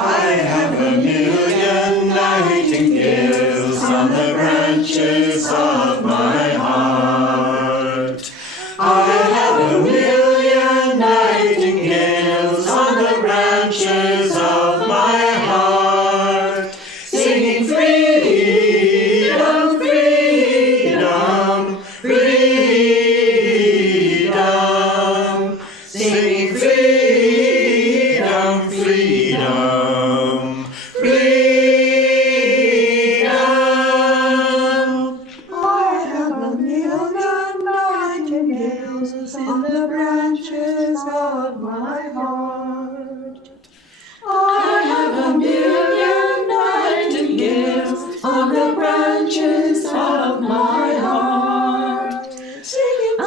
I have a million nightingales on the branches of my heart. I have a million nightingales on the branches of my heart, singing freedom, freedom, freedom, singing freedom, freedom, freedom. I have a million nightingales in the branches of my heart. I have a million nightingales on the branches of my heart. Singing, I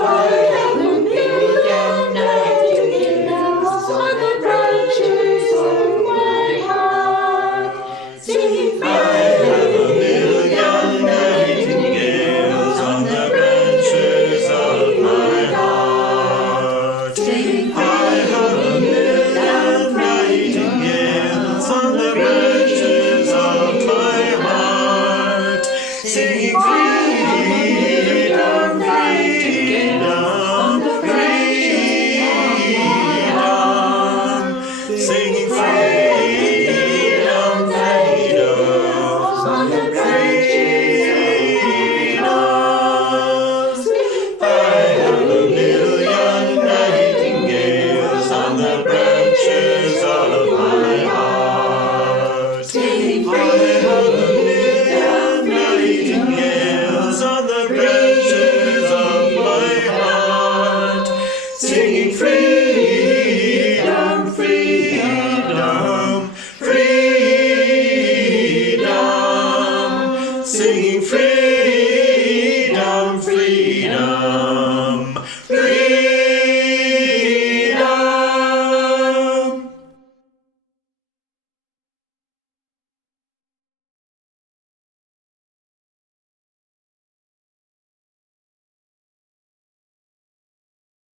have a million nightingales on the branches of my heart. Singing, I have a million nightingales on the branches of my heart. singing, I have a million nightingales on the branches of my heart, singing freedom, freedom, freedom, singing freedom, freedom, on the freedom. I have a million nightingales on the branches of my heart. singing, I have a million nightingales on the branches of my heart, singing freedom.